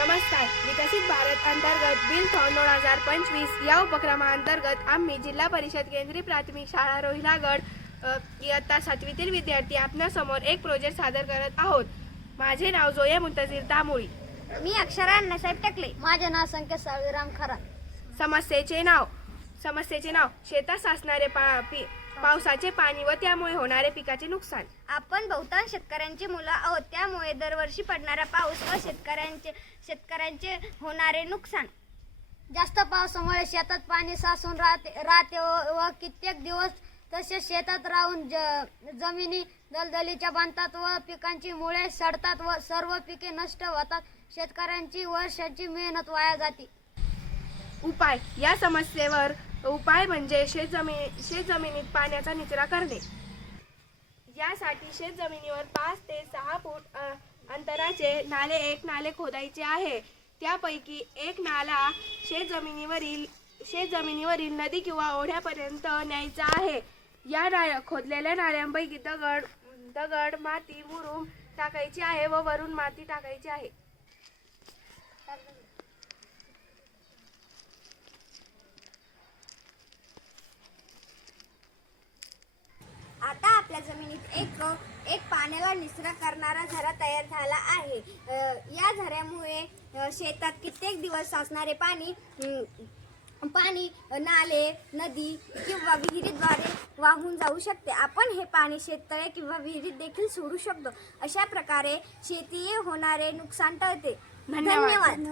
नमस्कार. विकसित भारत अंतर्गत बिल थॉन दोन हजार पंचवीस या उपक्रमाअंतर्गत आम्ही जिल्हा परिषद केंद्रीय प्राथमिक शाळा रोहिलागड इयत्ता सातवीतील विद्यार्थी आपणासमोर एक प्रोजेक्ट सादर करत आहोत. माझे नाव जोया मुंतजीर तामुळी. मी अक्षरा अण्णासाहेब टकले. माझे नाव संकेत साळवीराम खरा समस्येचे नाव. समस्येचे नाव शेतात साचणारे पा पी पावसाचे पाणी व त्यामुळे होणारे पिकाचे नुकसान. आपण बहुतांश शेतकऱ्यांची मुलं आहोत त्यामुळे दरवर्षी पडणारा पाऊस व शेतकऱ्यांचे शेतकऱ्यांचे होणारे नुकसान. जास्त पावसामुळे शेतात पाणी साचून राहते राहते व व कित्येक दिवस तसेच शेतात राहून ज जमिनी दलदलीच्या बांधतात व पिकांची मुळे सडतात व सर्व पिके नष्ट होतात. शेतकऱ्यांची वर्षाची मेहनत वाया जाते. उपाय या समस्येवर उपाय म्हणजे शेतजमीन शेतजमिनीत पाण्याचा निचरा करणे. यासाठी शेतजमिनीवर पाच ते सहा फूट अ, अंतराचे नाले एक नाले खोदायचे आहे. त्यापैकी एक नाला शेतजमिनीवरील शेतजमिनीवरील नदी किंवा ओढ्यापर्यंत न्यायचा आहे. या नाळ खोदलेल्या नाल्यांपैकी दगड दगड माती मुरुम टाकायची आहे व वरून माती टाकायची आहे. आपल्या जमिनीत एक एक पाण्याला निचरा करणारा झरा तयार झाला आहे. या झऱ्यामुळे शेतात कित्येक दिवस साचणारे पाणी पाणी नाले नदी किंवा विहिरीद्वारे वाहून जाऊ शकते. आपण हे पाणी शेततळे किंवा विहिरीत देखील सोडू शकतो. अशा प्रकारे शेतीये होणारे नुकसान टळते. धन्यवाद.